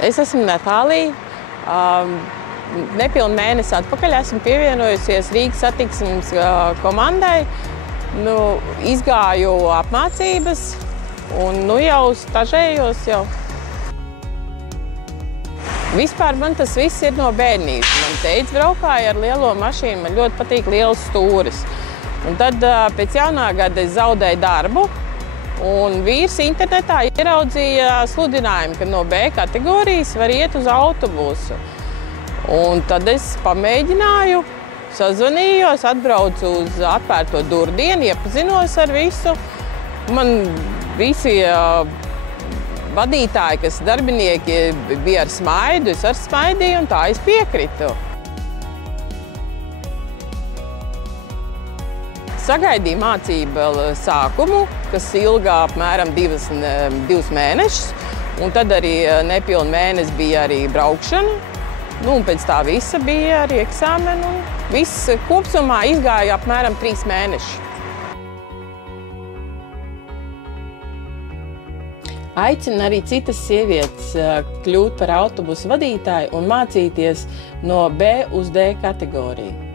Es esmu Natālija. Nepilnu mēnesi atpakaļ esmu pievienojusies Rīgas satiksmes komandai. Izgāju apmācības un jau stažējos jau. Vispār man tas viss ir no bērnības. Man teica, braukāja ar lielo mašīnu, man ļoti patīk liels stūris. Un tad pēc jaunā gada es zaudēju darbu. Un vīrs internetā ieraudzīja sludinājumu, ka no B kategorijas var iet uz autobusu. Un tad es pamēģināju, sazvanījos, atbraucu uz atvērto durdienu, iepazinos ar visu. Man visi vadītāji, kas darbinieki bija ar smaidu, es ar smaidīju un tā es piekritu. Sagaidīju mācību sākumu, kas ilgā apmēram 2 mēnešus, un tad arī nepilnu mēnesi bija arī braukšana. Un pēc tā visa bija arī eksāmeni, un viss kopsumā izgāja apmēram 3 mēneši. Aicinu arī citas sievietes kļūt par autobusu vadītāju un mācīties no B uz D kategoriju.